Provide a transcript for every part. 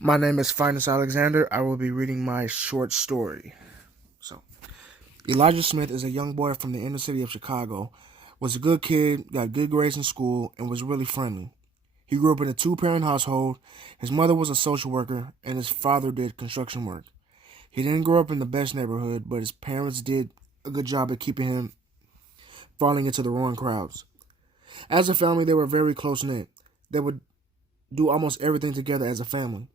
My name is Phineas Alexander. I will be reading my short story. So, Elijah Smith is a young boy from the inner city of Chicago, was a good kid, got good grades in school, and was really friendly. He grew up in a two-parent household. His mother was a social worker, and his father did construction work. He didn't grow up in the best neighborhood, but his parents did a good job at keeping him falling into the wrong crowds. As a family, they were very close-knit. They would do almost everything together as a family.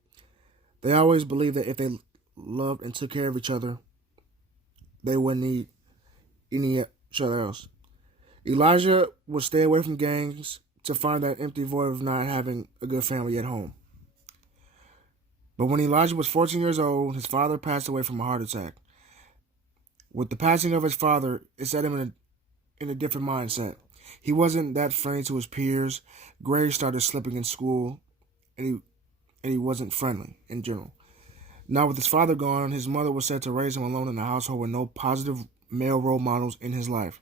They always believed that if they loved and took care of each other, they wouldn't need any each other else. Elijah would stay away from gangs to find that empty void of not having a good family at home. But when Elijah was 14 years old, his father passed away from a heart attack. With the passing of his father, it set him in a different mindset. He wasn't that friendly to his peers. Grades started slipping in school, and he wasn't friendly in general. Now, with his father gone, his mother was set to raise him alone in a household with no positive male role models in his life.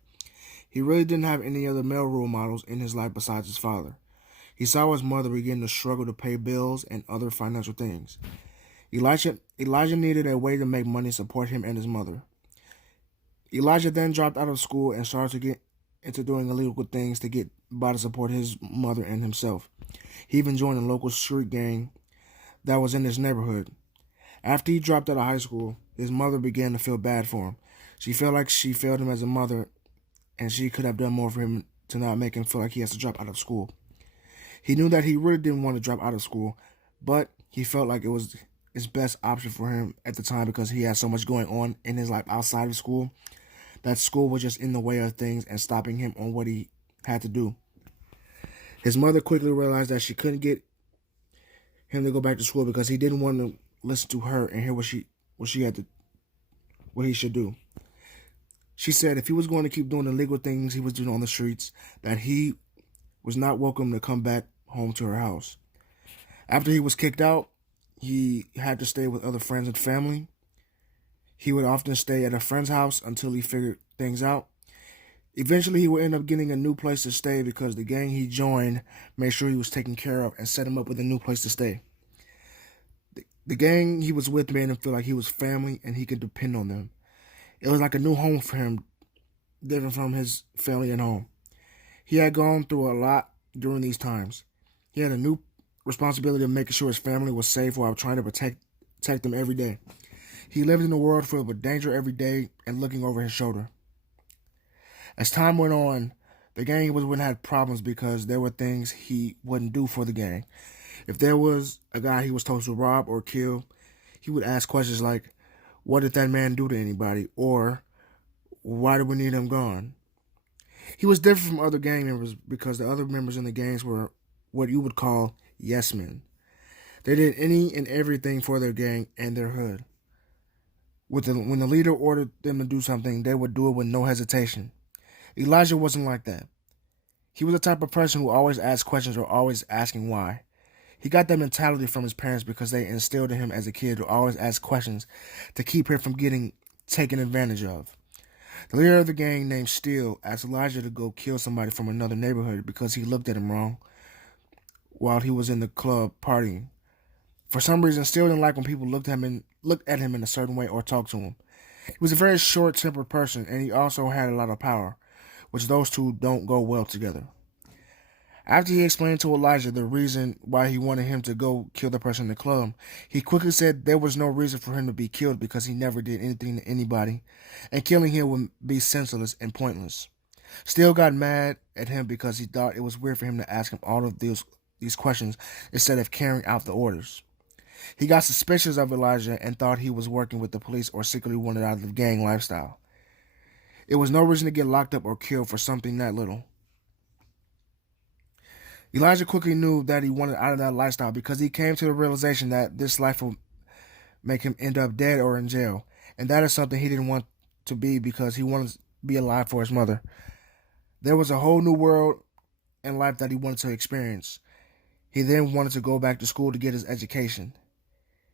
He really didn't have any other male role models in his life besides his father. He saw his mother begin to struggle to pay bills and other financial things. Elijah needed a way to make money to support him and his mother. Elijah then dropped out of school and started to get into doing illegal things to get by to support his mother and himself. He even joined a local street gang that was in his neighborhood. After he dropped out of high school, his mother began to feel bad for him. She felt like she failed him as a mother, and she could have done more for him to not make him feel like he has to drop out of school. He knew that he really didn't want to drop out of school, but he felt like it was his best option for him at the time because he had so much going on in his life outside of school that school was just in the way of things and stopping him on what he had to do. His mother quickly realized that she couldn't get him to go back to school because he didn't want to listen to her and hear what he should do. She said if he was going to keep doing the illegal things he was doing on the streets, that he was not welcome to come back home to her house. After he was kicked out, he had to stay with other friends and family. He would often stay at a friend's house until he figured things out. Eventually, he would end up getting a new place to stay because the gang he joined made sure he was taken care of and set him up with a new place to stay. The gang he was with made him feel like he was family and he could depend on them. It was like a new home for him, different from his family at home. He had gone through a lot during these times. He had a new responsibility of making sure his family was safe while trying to protect them every day. He lived in a world filled with danger every day and looking over his shoulder. As time went on, the gang he was with had problems because there were things he wouldn't do for the gang. If there was a guy he was told to rob or kill, he would ask questions like, what did that man do to anybody? Or, why do we need him gone? He was different from other gang members because the other members in the gangs were what you would call yes men. They did any and everything for their gang and their hood. When the leader ordered them to do something, they would do it with no hesitation. Elijah wasn't like that. He was the type of person who always asked questions or always asking why. He got that mentality from his parents because they instilled in him as a kid to always ask questions to keep him from getting taken advantage of. The leader of the gang, named Steele, asked Elijah to go kill somebody from another neighborhood because he looked at him wrong while he was in the club partying. For some reason, Steele didn't like when people looked at him in a certain way or talked to him. He was a very short-tempered person, and he also had a lot of power, which those two don't go well together. After he explained to Elijah the reason why he wanted him to go kill the person in the club, he quickly said there was no reason for him to be killed because he never did anything to anybody, and killing him would be senseless and pointless. Steele got mad at him because he thought it was weird for him to ask him all of these questions instead of carrying out the orders. He got suspicious of Elijah and thought he was working with the police or secretly wanted out of the gang lifestyle. It was no reason to get locked up or killed for something that little. Elijah quickly knew that he wanted out of that lifestyle because he came to the realization that this life would make him end up dead or in jail. And that is something he didn't want to be because he wanted to be alive for his mother. There was a whole new world and life that he wanted to experience. He then wanted to go back to school to get his education.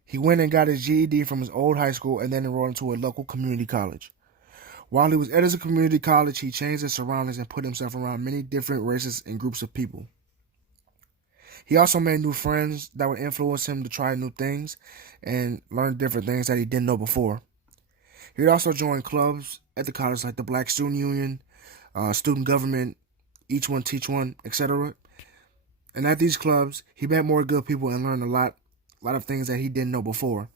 He went and got his GED from his old high school and then enrolled into a local community college. While he was at his community college, he changed his surroundings and put himself around many different races and groups of people. He also made new friends that would influence him to try new things and learn different things that he didn't know before. He'd also join clubs at the college like the Black Student Union, Student Government, Each One Teach One, etc. And at these clubs, he met more good people and learned a lot of things that he didn't know before.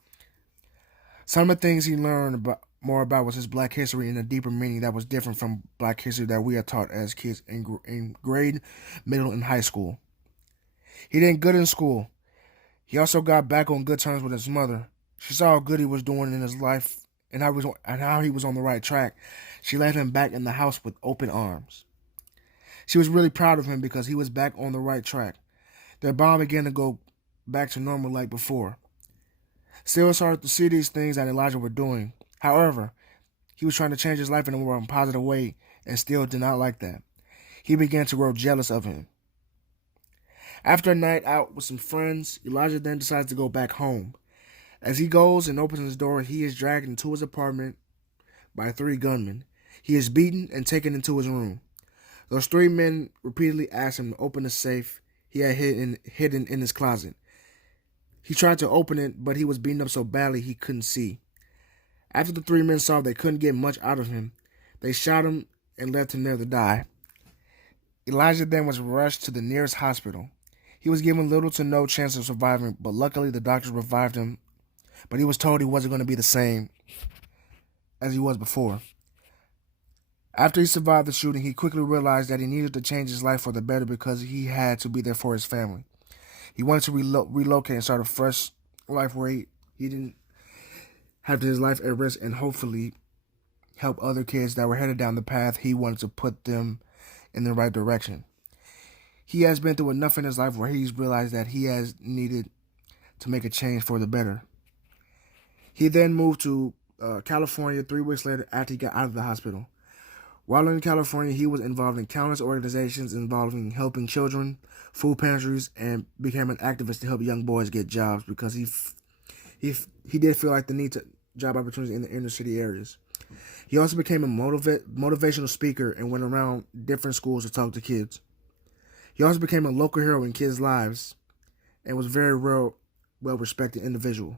Some of the things he learned more about was his Black history and a deeper meaning that was different from Black history that we are taught as kids in grade, middle, and high school. He did good in school. He also got back on good terms with his mother. She saw how good he was doing in his life and how he was on the right track. She let him back in the house with open arms. She was really proud of him because he was back on the right track. Their bond began to go back to normal like before. Still, it's hard to see these things that Elijah were doing. However, he was trying to change his life in a more positive way and still did not like that. He began to grow jealous of him. After a night out with some friends, Elijah then decides to go back home. As he goes and opens his door, he is dragged into his apartment by 3 gunmen. He is beaten and taken into his room. Those 3 men repeatedly asked him to open the safe he had hidden in his closet. He tried to open it, but he was beaten up so badly he couldn't see. After the 3 men saw they couldn't get much out of him, they shot him and left him there to die. Elijah then was rushed to the nearest hospital. He was given little to no chance of surviving, but luckily the doctors revived him. But he was told he wasn't going to be the same as he was before. After he survived the shooting, he quickly realized that he needed to change his life for the better because he had to be there for his family. He wanted to relocate and start a fresh life where he didn't have his life at risk and hopefully help other kids that were headed down the path he wanted to put them in the right direction. He has been through enough in his life where he's realized that he has needed to make a change for the better. He then moved to California 3 weeks later after he got out of the hospital. While in California, he was involved in countless organizations involving helping children, food pantries, and became an activist to help young boys get jobs because he did feel like the need to job opportunities in the inner city areas. He also became a motivational speaker and went around different schools to talk to kids. He also became a local hero in kids' lives and was a very well respected individual.